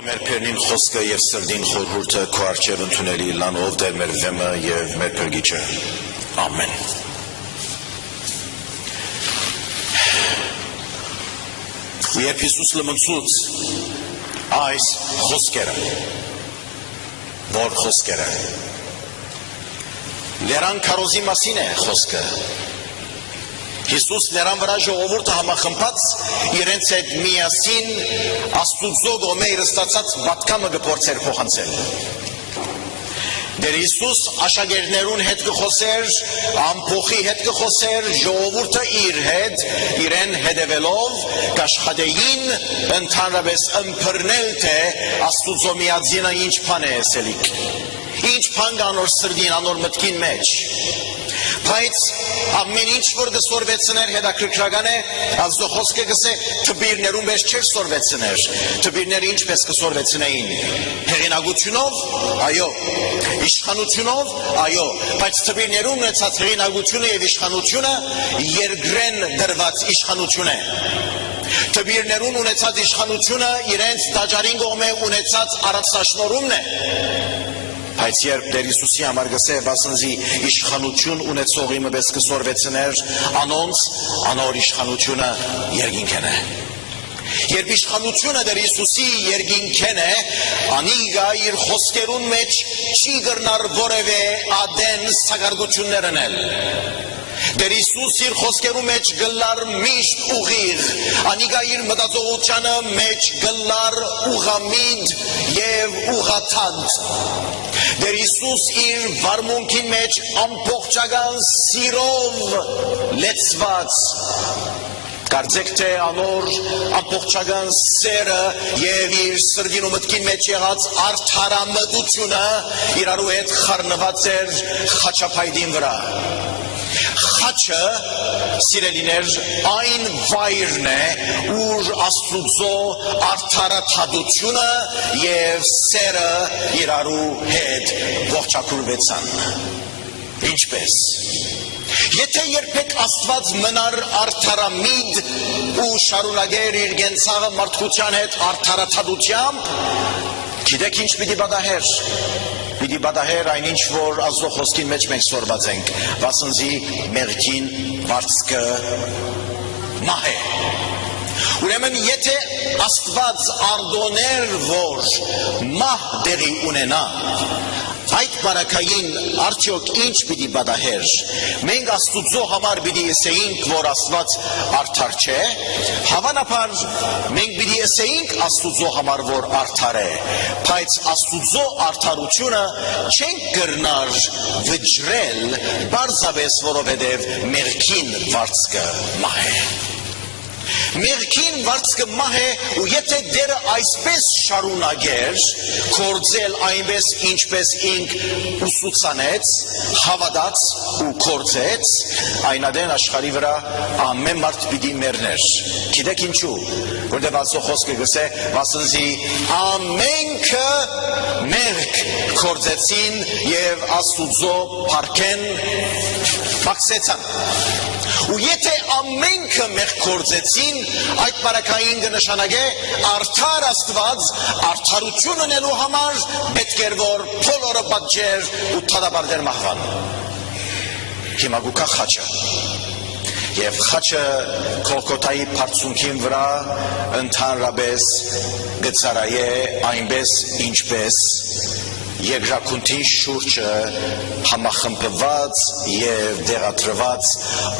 Մեր Փերնին խոսքը եւ սրդին խորհուրդը քո առջև ընդունելի լանով դեր մեր վեմը եւ մեր փրկիչը։ Ամեն։ Երբ Հիսուս լմնցուց այս խոսքերը, որ խոսքերը, լերան քարոզի մասին է խոսքը, Հիսուս լերան վրա ժողովուրդը համախմբած իրենց հետ միասին Աստուծո գոմե իր ստացած պատկամը գործեր փոխանցել։ Դեր Հիսուս աշակերտներուն հետ կխոսեր, ամփոխի հետ կխոսեր, ժողովուրդը իր հետ իրեն հետևելով կաշխատեին ընդհանրապես ըմբռնել թե Աստուծո միածինը ինչ բան է ասելիք, ինչ բան կա անոր սրդին, անոր մտքին մեջ։ Բայց ամեն ինչ որ կսորվեցներ հետաքրքրական է, Աստծո խոսքը գսե թբիրներում մեջ չէր սորվեցներ, թբիրները ինչպես կսորվեցնեին, հեղինակությունով, այո, իշխանությունով, այո, բայց թբիրներում ունեցած հեղինակությունը եւ իշխանությունը երկրեն դրված իշխանություն է։ Թբիրներուն ունեցած իշխանությունը իրենց տաճարին կողմե ունեցած առանձնաշնորհումն է։ Բայց երբ Տեր Հիսուսի համար գսե վասնզի իշխանություն ունեցողի մպես կսորվեցներ, անոնց անոր իշխանությունը երկինքեն է։ Երբ իշխանությունը Տեր Հիսուսի երկինքեն է, անիգա իր խոսքերուն մեջ չի գրնար որևէ ադեն սակարգություններ անել։ Դեր Հիսուս իր խոսքերու մեջ գլար միշտ ուղիղ, անիգա իր մտածողությանը մեջ գլար ուղամիտ եւ ուղաթանց։ Դեր Հիսուս իր վարմունքին մեջ ամբողջական սիրով լեցված, կարծեք թե անոր ամբողջական սերը եւ իր սրդին ու մտքին մեջ եղած արդարամտությունը իրարու հետ խառնված էր խաչապայտին վրա։ Խաչը, սիրելիներ, այն վայրն է, ուր Աստուծո արդարաթադությունը եւ սերը իրարու հետ ողջակուրվեցան։ Ինչպես։ Եթե երբեք Աստված մնար արդարամիտ ու շարունակեր իր գենցաղը մարդկության հետ արդարաթադությամբ, գիտեք ինչ պիտի պատահեր։ Պիտի պատահեր այն ինչ որ Աստծո խոսքին մեջ մենք սորված ենք, վասնզի մեղքին վարձքը մահ է։ Ուրեմն եթե Աստված ардոներ որ մահ դերի ունենա, այդ բարակային արդյոք ինչ պիտի պատահեր։ Մենք Աստուծո համար պիտի ասեինք, որ Աստված արդար չէ, հավանաբար մենք պիտի ասեինք Աստուծո համար, որ արդար է, բայց Աստուծո արդարությունը չենք կրնար վճռել, պարզապես որովհետև մեղքին վարձքը մահ է։ Մեղքին վարձքը մահ է, ու եթե դերը այսպես շարունակեր, կործել այնպես ինչպես ինք ուսուցանեց, հավատաց ու կործեց, այնադեն աշխարհի վրա ամեն մարդ պիտի մեռներ։ Գիտեք ինչու, որտեղ Աստծո խոսքը գսե, վասնզի ամենքը մեղք կործեցին եւ Աստուծո փառքեն բացեցան։ Ու եթե ամենքը մեղք կործեցին, այդ բարակային կնշանակե արդար Աստված արդարություն ունենու համար պետք էր որ բոլորը պատժեր ու թադաբարդեր մահվան։ Հիմա գուկա խաչը։ Եվ խաչը Գողգոթայի բարձունքին վրա ընդհանրապես գծարայե այնպես ինչպես երկրակունթի շուրջը համախմբված եւ դեղատրված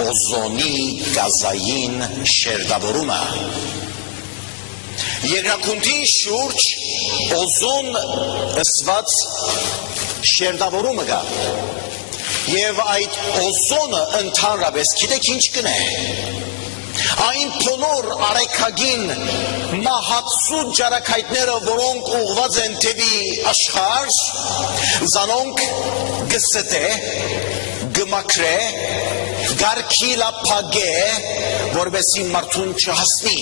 օզոնի գազային շերտավորումը։ Երկրակունթի շուրջ օզոն ըսված շերտավորումը կա։ Եվ այդ օզոնը ընդհանրապես գիտեք ինչ կնե։ Այն բոլոր արեքագին մահացու ջարակայտները, որոնք ուղված են թևի աշխարհ, զանոնք գստե, գմակրե, գարքիլապագե, որբեսի մարդուն չհասնի,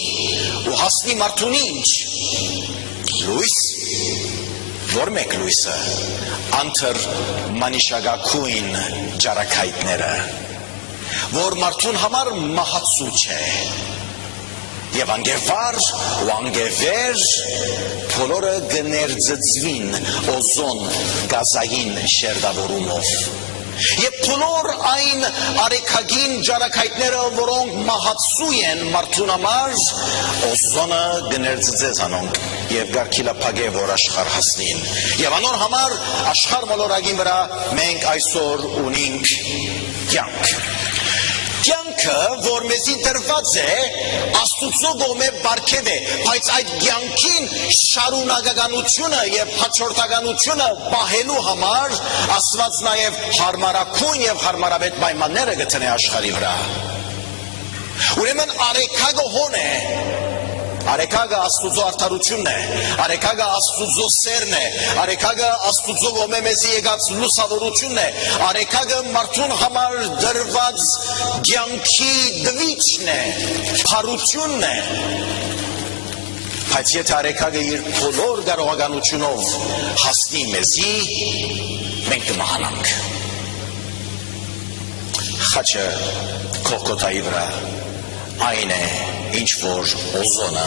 ու հասնի մարդուն ինչ, լույս, որ մեկ լույսը, անթր մանիշագակույն ջարակայտները, որ մարդուն համար մահացու չէ, եւ անգևար ու անգևեր բոլորը գներձծվին օզոն գազային շերտավորումով եւ բոլոր այն արեքագին ջարակայտները որոնք մահացու են մարդուն համար օզոնը գներձծեց անոնք եւ գարքիլափագե որ աշխարհ հասնին եւ անոր համար աշխարհ մոլորակին վրա մենք այսօր ունենք կյանքը որ մեզի տրված է Աստուծո կողմէ բարգև է բայց այդ կյանքին շարունակականությունը եւ հաջորդականությունը պահելու համար Աստված նաեւ հարմարակուն եւ հարմարավետ պայմանները գտնե աշխարհի վրա ուրեմն արեքագը հոն է Արեքագը Աստուծո արդարությունն է, արեքագը Աստուծո սերն է, արեքագը Աստուծո կողմէ մեզի եկած լուսավորությունն է, արեքագը մարդուն համար դրված կյանքի դվիճն է, փառությունն է։ Բայց եթե արեքագը իր բոլոր կարողականությունով հասնի մեզի, մենք կմահանանք։ Խաչը Գողգոթայի վրա այն է ինչ որ օզոնը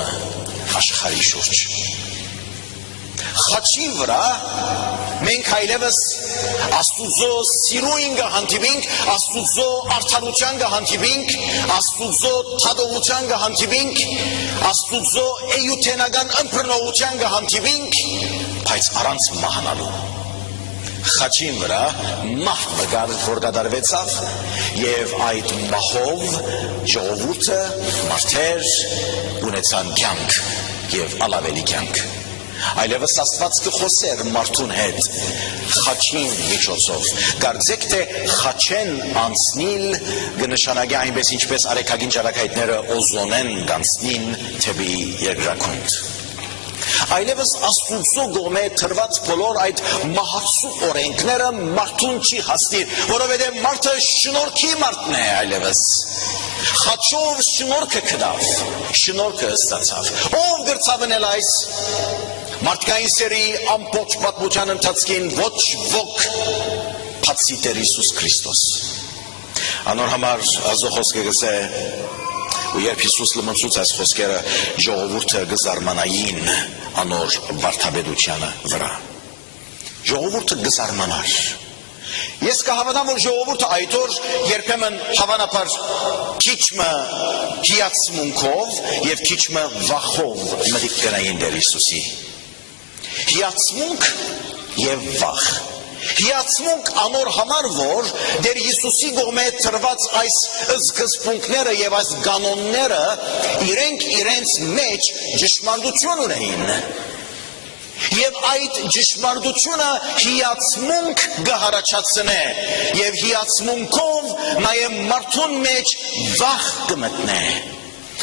աշխարհի շուրջ խաչի վրա մենք այլևս Աստուծո սիրույն կհանդիպենք Աստուծո արդարության կհանդիպենք Աստուծո թադողության կհանդիպենք Աստուծո էյութենական ըմբռնողության կհանդիպենք բայց առանց մահանալու խաչին վրա մահ որ կատարվեցավ եւ այդ մահով ժողովուրդը մարդեր ունեցան կյանք եւ ալավելի կյանք այլևս Աստված կխոսեր մարդուն հետ խաչին միջոցով կարծեք թե խաչեն անցնիլ կնշանակի այնպես ինչպես արեքագին ջարակայտները օզոնեն կանցնին թեպի երկրակունդ այլևս Աստուծո կողմէ տրված բոլոր այդ մահացու օրենքները մարդուն չի հասնի որովհետև մարդը շնորհքի մարդն է այլևս խաչով շնորհքը կդավ շնորհքը ստացավ ով գրծավնել այս մարդկային սերի ամբողջ պատմության ընթացքին ոչ ոք բացի Տեր Հիսուս Քրիստոս անոր համար Աստծո խոսքը գսե ու երբ Հիսուս լմնցուց այս խոսքերը ժողովուրդը գզարմանային անոր վարդապետությանը վրա ժողովուրդը գզարմանար ես կհավատամ որ ժողովուրդը այդ օր երբեմն հավանաբար քիչը հիացմունքով եւ քիչը վախով մտիկ գնային Տեր Հիսուսի հիացմունք եւ վախ հիացմունք անոր համար որ Տեր Հիսուսի կողմէ տրված այս սկզբունքները եւ այս կանոնները իրենց մեջ ճշմարտություն ունեին եւ այդ ճշմարտությունը հիացմունք կհառաջացնե եւ հիացմունքով նաեւ մարդուն մեջ վախ կմտնե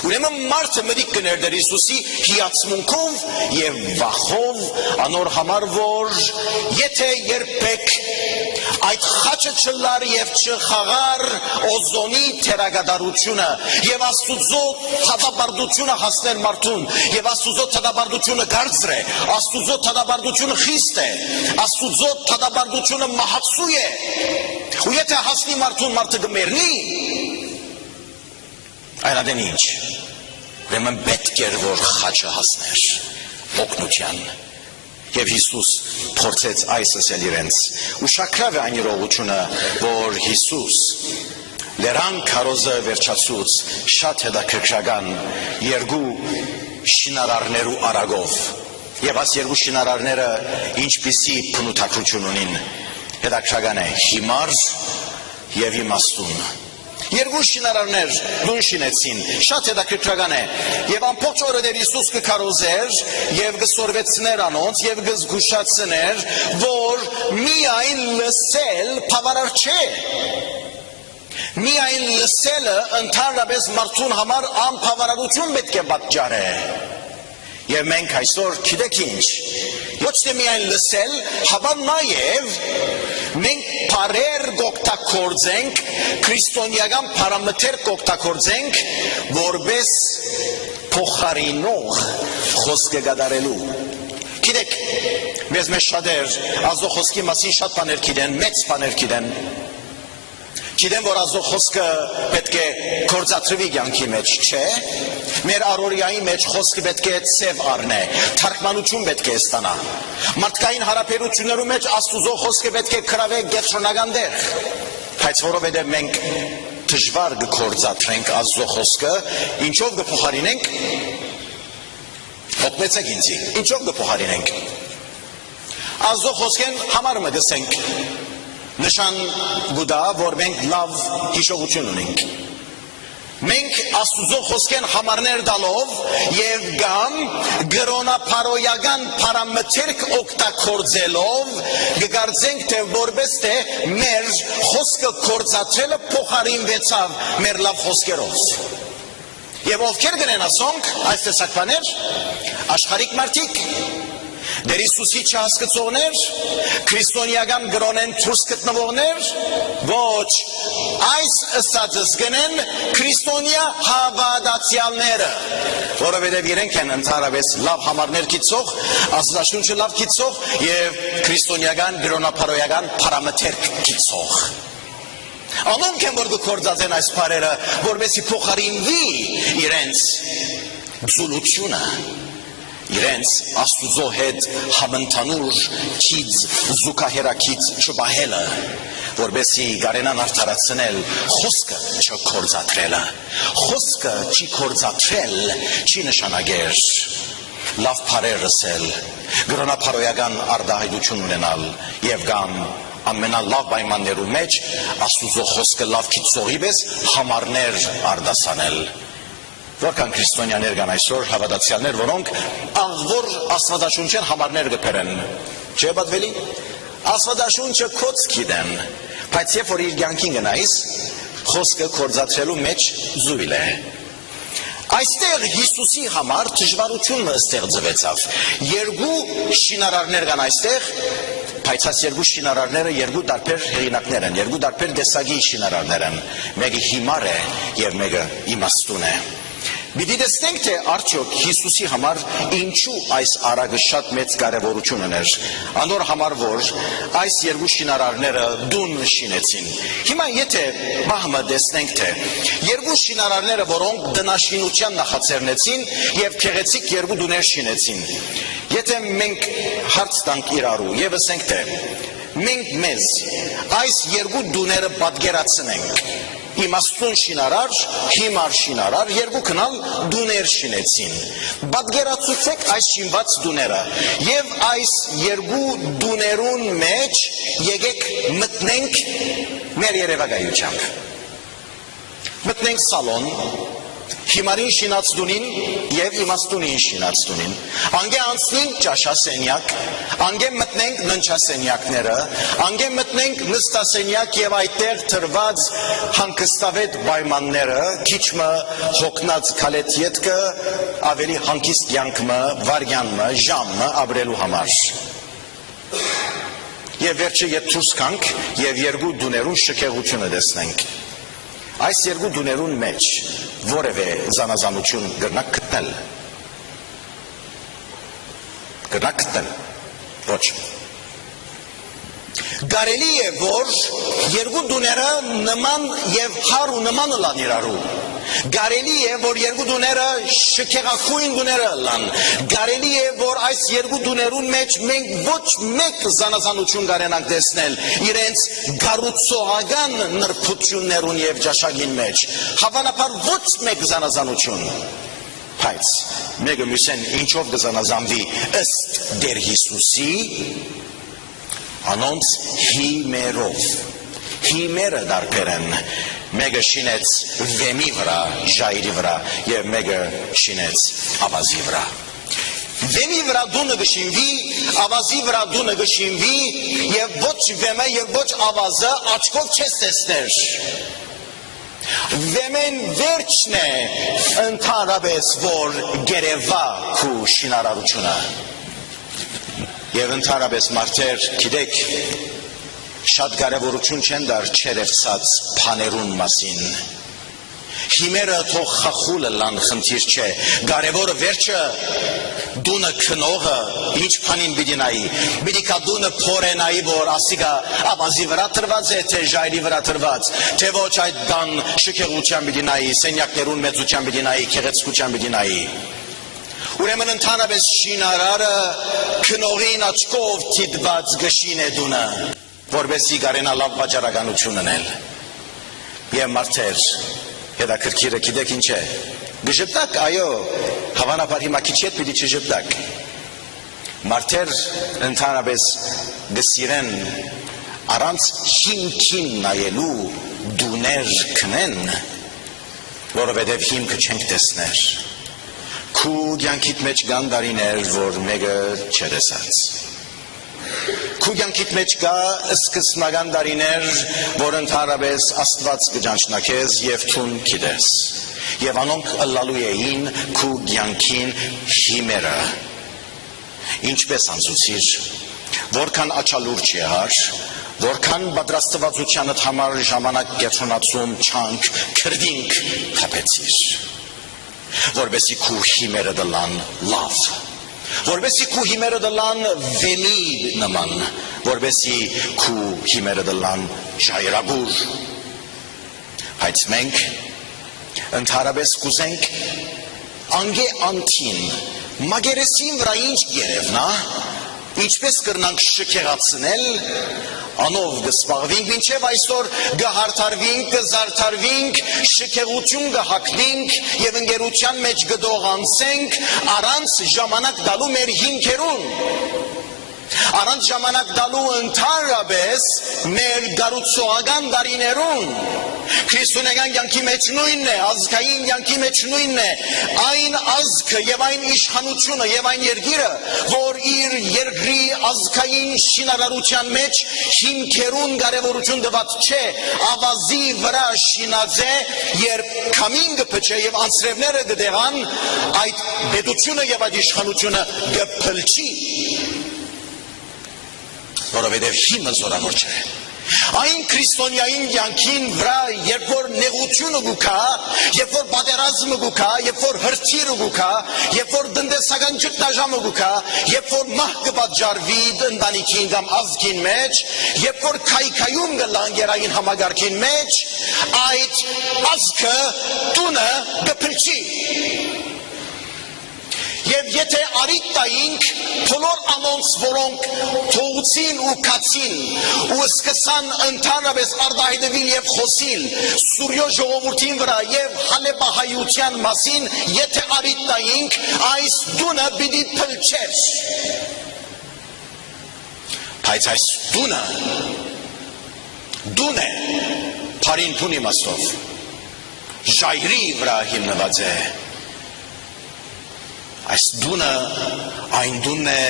Ուրեմն մարդը մտիկ կներ Տեր Հիսուսի հիացմունքով եւ վախով անոր համար որ եթե երբեք այդ խաչը չլար եւ չխաղար օզոնի թերագադարությունը եւ Աստուծո թադաբարդությունը հասներ մարդուն եւ Աստուծո թադաբարդությունը գարձր է Աստուծո թադաբարդությունը խիստ է Աստուծո թադաբարդությունը մահացու է ու եթե հասնի մարդուն մարդը կմեռնի Այլադեն ինչ, ուրեմն պետք էր որ խաչը հասներ օգնության եւ Հիսուս փորձեց այս ասել իրենց ու շաքրավ է այն իրողությունը որ Հիսուս լերան քարոզը վերջացուց շատ հետաքրքրական երկու շինարարներու արագով եւ այս երկու շինարարները ինչպիսի փնութակրություն ունին հետաքրքրական է հիմար եւ իմաստուն Երկու շինարարներ դուն շինեցին, շատ հետաքրքրական է, եւ ամբողջ օրը Տեր Հիսուս կքարոզեր եւ կսորվեցներ անոնց եւ կզգուշացներ, որ միայն լսել բավարար չէ։ Միայն լսելը ընդհանրապես մարդուն համար անբավարարություն պետք է պատճառ է։ Եվ մենք այսօր գիտեք ինչ, ոչ թե միայն լսել, հապա նաև մենք բարեր կօգտագործենք, քրիստոնեական պարամետրեր կօգտագործենք, որպես փոխարինող խոսքը կատարելու։ Գիտեք, մեզ շատեր Աստծո խոսքի մասին շատ բաներ գիտեն, մեծ բաներ գիտեն։ Գիտեն, որ Աստծո խոսքը պետք է գործադրվի կյանքի մեջ, չէ՞։ Մեր առօրյայի մեջ խոսքը պետք է ծև առնե, թարգմանություն պետք է ստանա։ Մարդկային հարաբերություններում մեջ Աստուծո խոսքը պետք է գրավե գետրոնական դեր։ Բայց որովհետև մենք դժվար կգործադրենք Աստծո խոսքը, ինչով կփոխարինենք։ Օգնեցեք ինձ, ինչով կփոխարինենք։ Աստծո խոսքեն համար մտածենք։ Նշան գուտա, որ մենք լավ հիշողություն ունենք։ Մենք Աստուծո խոսքեն համարներ տալով եւ գամ գրոնապարոյական պարամետրիկ օգտագործելով կգարձենք թե որպես թե մեր խոսքը գործածելը փոխարինվեցավ մեր լավ խոսքերով։ Եվ ովքեր կնեն ասոնք այս տեսակներ աշխարհիկ մարդիկ Դեր Հիսուսի չհասկացողներ, քրիստոնեական գրոնեն դուրս գտնվողներ, ոչ, այս ըստածս գնեն քրիստոնյա հավատացյալները, որովհետև իրենք են ընդհանրապես լավ համարներ գիծող, Աստվածաշունչը լավ գիծող եւ քրիստոնեական գրոնապարոյական պարամետրիկ գիծող։ Անոնք են որ գործածեն այս բառերը, որովհետեւ փոխարինվի իրենց զուլությունը իրենց Աստուծո հետ համընդհանուր քիծ զուգահեռակից չբահելը, որբեսի գարենան արդարացնել խոսքը չկործադրելը, խոսքը չի կործադրել, չի նշանակեր լավ բառեր ասել, գրոնապարոյական արտահայտություն ունենալ եւ կամ ամենալավ պայմաններում մեջ Աստուծո խոսքը լավ քիծողի պես համարներ արտասանել։ Որքան քրիստոնյաներ կան այսօր հավատացյալներ, որոնք աղվոր Աստվածաշունչեն համարներ կբերեն։ Չէ՞ պատվելի։ Աստվածաշունչը կոց գիտեն, բայց երբ որ իր կյանքին գնայիս, խոսքը կործադրելու մեջ զույլ է։ Այստեղ Հիսուսի համար դժվարություն ստեղծվեցավ։ Երկու շինարարներ կան այստեղ, բայց այս երկու շինարարները երկու տարբեր հեղինակներ են, երկու տարբեր տեսակի շինարարներ են։ Մեկը հիմար է եւ մեկը իմաստուն է։ Պիտի տեսնենք թե արդյոք Հիսուսի համար ինչու այս արագը շատ մեծ կարևորություն ուներ։ Անոր համար որ այս երկու շինարարները դուն շինեցին։ Հիմա եթե բահմը տեսնենք թե երկու շինարարները, որոնք դնաշինության նախաձեռնեցին եւ քեղեցիկ երկու դուներ շինեցին։ Եթե մենք հարց տանք իրարու եւ ասենք թե մենք մեզ այս երկու դուները պատկերացնենք իմաստուն շինարար, հիմար շինարար, երկու քնալ դուներ շինեցին։ Պատկերացուցեք այս շինված դուները եւ այս երկու դուներուն մեջ եկեք մտնենք մեր երևակայությամբ։ Մտնենք սալոն, հիմարին շինած դունին եւ իմաստունին շինած դունին։ Անգե անցնենք ճաշասենյակ, անգե մտնենք ննչասենյակները, անգե մտնենք նստասենյակ եւ այդտեղ թրված հանգստավետ պայմանները, քիչմը հոգնած քալետ ետքը, ավելի հանգիստ յանքը, վարյանքը, ժամը ապրելու համար։ Եվ վերջը ետ դուրս կանք եւ երկու դուներուն շքեղությունը տեսնենք։ Այս երկու դուներուն մեջ որևէ զանազանություն գրնակ գտնել։ Գրնակ գտնել։ Ոչ։ Կարելի է որ երկու դուները նման եւ հարու նման լան իրարու։ Կարելի է որ երկու դուները շքեղախույն դուները լան։ Կարելի է որ այս երկու դուներուն մեջ մենք ոչ մեկ զանազանություն կարենանք տեսնել իրենց գառուցողական նրբություններուն եւ ճաշակին մեջ։ Հավանաբար ոչ մեկ զանազանություն։ Բայց մեկը մյուսեն ինչով կզանազանվի ըստ Տեր Հիսուսի անոնց հիմերով։ Հիմերը դարբեր են։ Մեկը շինեց վեմի վրա, ժայռի վրա եւ մեկը շինեց ավազի վրա։ Վեմի վրա դունը կշինվի, ավազի վրա դունը կշինվի եւ ոչ վեմը եւ ոչ ավազը աչքով չես տեսներ։ Վեմեն վերջն է ընդհանրապես որ գերեվա քու շինարարությունը։ Եվ ընդհանրապես մարդեր գիտեք շատ կարևորություն չեն դար չերևցած բաներուն մասին։ Հիմերը թող խախուլը լան խնդիր չէ, կարևորը վերջը դունը քնողը ինչ բանին պիտի նայի, պիտի կա դունը փորենայի, որ ասիկա ավազի վրա տրված է, թե ժայռի վրա տրված, թե ոչ այդ դան շքեղության պիտի նայի, սենյակներուն մեծության պիտի նայի, քեղեցկության պիտի նայի։ Ուրեմն ընդհանրապես շինարարը քնողին աչքով դիտված գշին է դունը, որովհետեւ կարենա լավ վաճառականություն ունել։ Եվ մարդեր, հետաքրքիրը գիտեք ինչ է։ Գժպտակ, այո, հավանաբար հիմա քիչ հետ պիտի չժպտակ։ Մարդեր ընդհանրապես գսիրեն առանց հիմքին նայելու դուներ քնեն, որովհետև հիմքը չենք տեսներ։ Քու կյանքիդ մեջ կան դարիներ, որ մեկը չտեսած։ Քու կյանքիդ մեջ կա սկզբնական դարիներ, որ ընդհանրապես Աստված կճանչնա քեզ եւ թուն գիտես։ Եվ անոնք ըլլալու էին քու կյանքին հիմերը։ Ինչպես անցուցիր, որքան աչալուրջ եղար, որքան պատրաստվածությանդ համար ժամանակ կեցունացում չանք քրդինք խփեցիր, որբեսի քու հիմերը դլան լավ, որբեսի քու հիմերը դլան վեմի նման, որբեսի քու հիմերը դլան ժայռագուր։ Բայց մենք ընդհանրապես կուզենք անգե անթին մագերեսին վրա ինչ գերևնա, ինչպես կրնանք շքեղացնել, անով գսպաղվինք, մինչև այսօր գհարդարվինք, գզարդարվինք, շքեղություն գհակնինք և ընկերության մեջ գդողանցենք, առանց ժամանակ դալու մեր հիմքերուն, առանց ժամանակ դալու ընդհանրապես մեր գառուցողական դարիներուն, քրիստոնեական կյանքի մեջ նույնն է, ազգային կյանքի մեջ նույնն է, այն ազգը եւ այն իշխանությունը եւ այն երկիրը, որ իր երկրի ազգային շինարարության մեջ հիմքերուն կարևորություն տված չէ, ավազի վրա շինած է, երբ քամին կփչե եւ անձրևները կդեղան, այդ պետությունը եւ այդ իշխանությունը կփլչի, որովհետեւ հիմը զորավոր չէ։ Այն քրիստոնյային կյանքին վրա, երբ որ նեղությունը գուքա, երբ որ պատերազմը գուքա, երբ որ հրթիռը գուքա, երբ որ տնտեսական ճգնաժամը գուքա, երբ որ մահ կպատժարվի ընտանիքին կամ ազգին մեջ, երբ որ քայքայում գլան գերային համագարքին մեջ, այդ ազգը տունը կփլչի։ Եվ եթե արիտ տայինք բոլոր անոնց, որոնք թողուցին ու կացին ու սկսան ընդհանրապես արտահայտվել եւ խոսիլ Սուրյո ժողովրդին վրա եւ հալեպահայության մասին, եթե արիտ տայինք, այս դունը պիտի փլչեր։ Բայց այս դուն է, փարին փուն իմաստով, ժայռի վրա հիմնված է։ Այս դունը այն դունն է,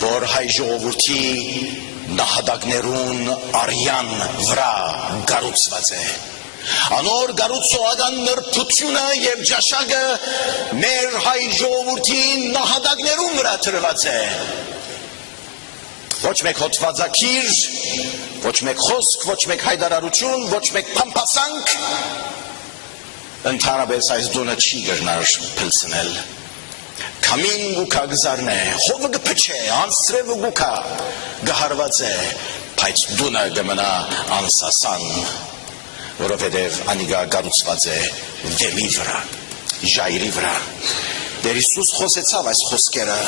որ հայ ժողովրդի նահատակներուն արյան վրա գառուցված է։ Անոր գառուցողական նրբությունը եւ ջաշակը մեր հայ ժողովրդի նահատակներուն վրա տրված է։ Ոչ մեկ հոդվածակիր, ոչ մեկ խոսք, ոչ մեկ հայտարարություն, ոչ մեկ փամփասանք ընդհանրապես այս դունը չի գտնար փլցնել։ Քամին գուքա գզարնե, հովը գփչե, անձրևը գուքա գահարված է, բայց դունը գմնա անսասան, որովհետև անիգա գառուցված է վեմի վրա, ժայռի վրա։ Դեր Հիսուս խոսեցավ այս խոսքերը,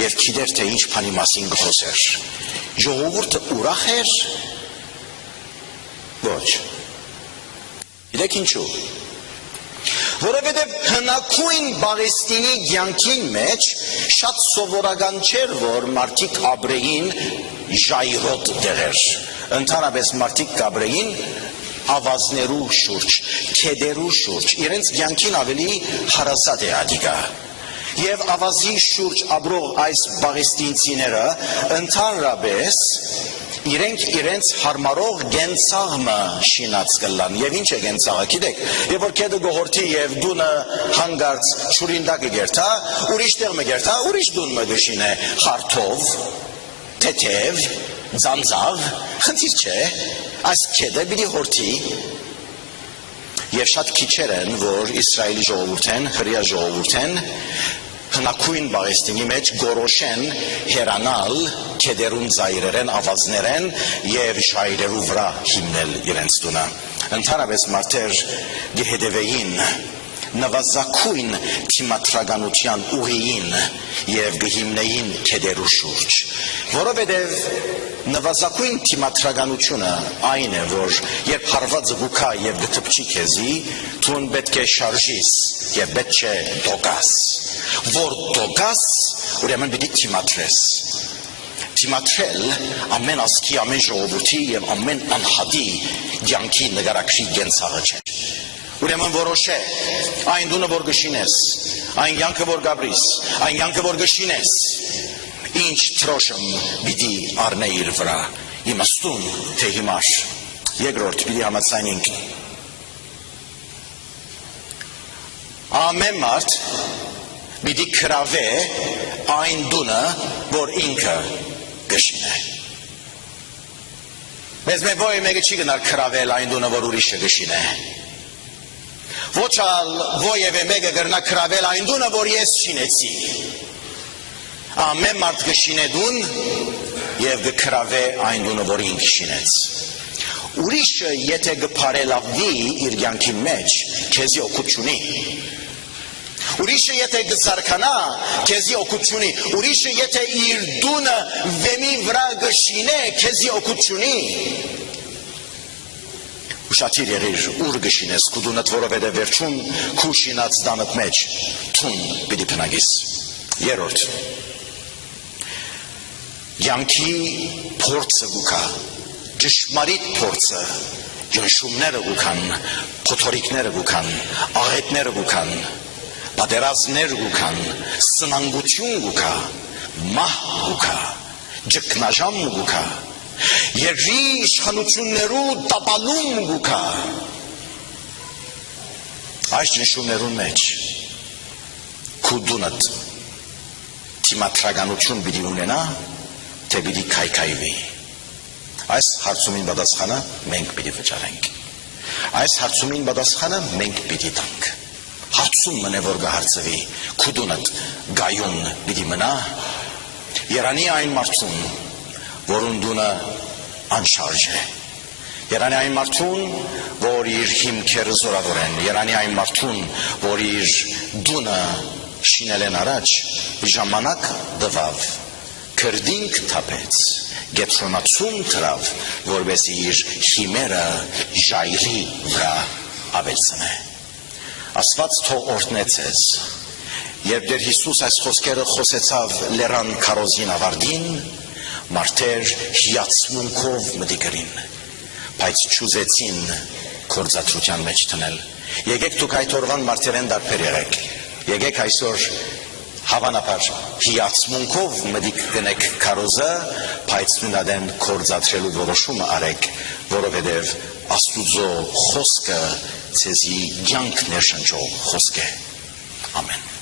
եւ գիտեր թե ինչ բանի մասին գխոսեր։ Ժողովուրդը ուրախ էր։ Ոչ։ Գիտեք ինչու։ Որովհետև հնակույն Բաղեստինի կյանքին մեջ շատ սովորական չէր, որ մարդիկ ապրեին ժայռոտ տեղեր։ Ընդհանրապես մարդիկ կապրեին ավազներու շուրջ, քեդերու շուրջ, իրենց կյանքին ավելի հարազատ է ադիգա։ Եվ ավազի շուրջ ապրող այս բաղեստինցիները ընդհանրապես իրենց հարմարող գենցաղմը շինած կլան։ Եվ ինչ է գենցաղը, գիտեք, երբ որ քեդը գողորթի եւ դունը հանգարց չուրինդակը գերտա, ուրիշ տեղ մը գերտա, ուրիշ դուն մը գշին է խարթով, թեթև, ձանձավ, խնդիր չէ, այս քեդը պիտի հորթի։ Եվ շատ քիչեր են, որ Իսրայելի ժողովուրդ են, հրեա ժողովուրդ են, հնակույն բաղեստինի մեջ գորոշեն հերանալ կեդերուն զայրերեն ավազներեն և շայրերու վրա հիմնել իրենց տունը։ Ընդհանրապես մարդեր գհետևեին նվազագույն թիմադրականության ուղիին և գհիմնեին կեդերու շուրջ, որովհետև նվազագույն թիմադրականությունը այն է, որ երբ հարվածը գուքա և գտպչի քեզի, թուն պետք է շարժիս և պետք չէ դոգաս, որ դոգաս, ուրեմն պիտի թիմադրես։ Թիմադրել ամեն ազգի, ամեն ժողովրդի և ամեն անհատի կյանքի նկարագրի կենցաղը չէ։ Ուրեմն որոշե, այն տունը որ գշինես, այն կյանքը որ գաբրիս, այն կյանքը որ գշինես, ինչ թրոշմ պիտի առնե իր վրա, իմաստուն թե հիմար։ Երկրորդ պիտի համաձայնենք։ Ամեն մարդ պիտի գրավե այն տունը, որ ինքը գշինե։ Մեզ մեկը չի գնար գրավել այն տունը, որ ուրիշը գշինե։ Ոչ ալ ովևէ մեկը գրնա գրավել այն տունը, որ ես շինեցի։ Ամեն մարդ գշինե տուն և գգրավե այն տունը, որ ինքը շինեց։ Ուրիշը եթե գփարելավի իր կյանքի մեջ, քեզի օգուտ չունի։ Ուրիշը եթե գզարկանա, քեզի օգուտ չունի։ Ուրիշը եթե իր տունը վեմի վրա գշինե, քեզի օգուտ չունի։ Ուշադիր եղիր, ուր գշինես քու տունդ, որովհետև վերջում քու շինած տանդ մեջ տուն պիտի բնակես։ Երրորդ, կյանքի փորձը գուքա, ճշմարիտ փորձը, ճնշումները գուքան, փոթորիկները գուքան, աղետները գուքան, պատերազմներ գուքան, սնանկություն գուքա, մահ գուքա, ջկնաժամ գուքա, երկրի իշխանություններու տապալում գուքա։ Այս ճնշումներուն մեջ քու տունդ թիմադրականություն պիտի ունենա, թե պիտի քայքայվի։ Այս հարցումին պատասխանը մենք պիտի վճարենք։ Այս հարցումին պատասխանը մենք պիտի տանք։ Հարցումն է, որ կհարցվի, քու տունդ գայուն պիտի մնա։ Երանի այն մարդուն, որուն տունը անշարժ է։ Երանի այն մարդուն, որ իր հիմքերը զորավոր են։ Երանի այն մարդուն, որ իր տունը շինել են առաջ, ժամանակ դվավ, քրդինք թափեց, գետրոնացում թրավ, որբեսի իր հիմերը ժայռի վրա ավելցնե։ Աստված թող օրհնե ձեզ, երբ դեր Հիսուս այս խոսքերը խոսեցավ լեռան քարոզին ավարտին, մարդեր հիացմունքով մտի գրին, բայց չուզեցին գործադրության մեջ դնել։ Եկեք դուք այդ օրվան մարդերեն դարբեր եղեք, եկեք այսօր հավանաբար հիացմունքով մտիկ գնեք քարոզը, բայց նույնադեն գործադրելու որոշումը արեք, որովհետև Աստուծո խոսքը ցեզի կյանք ներշնչող խոսք է։ Ամեն։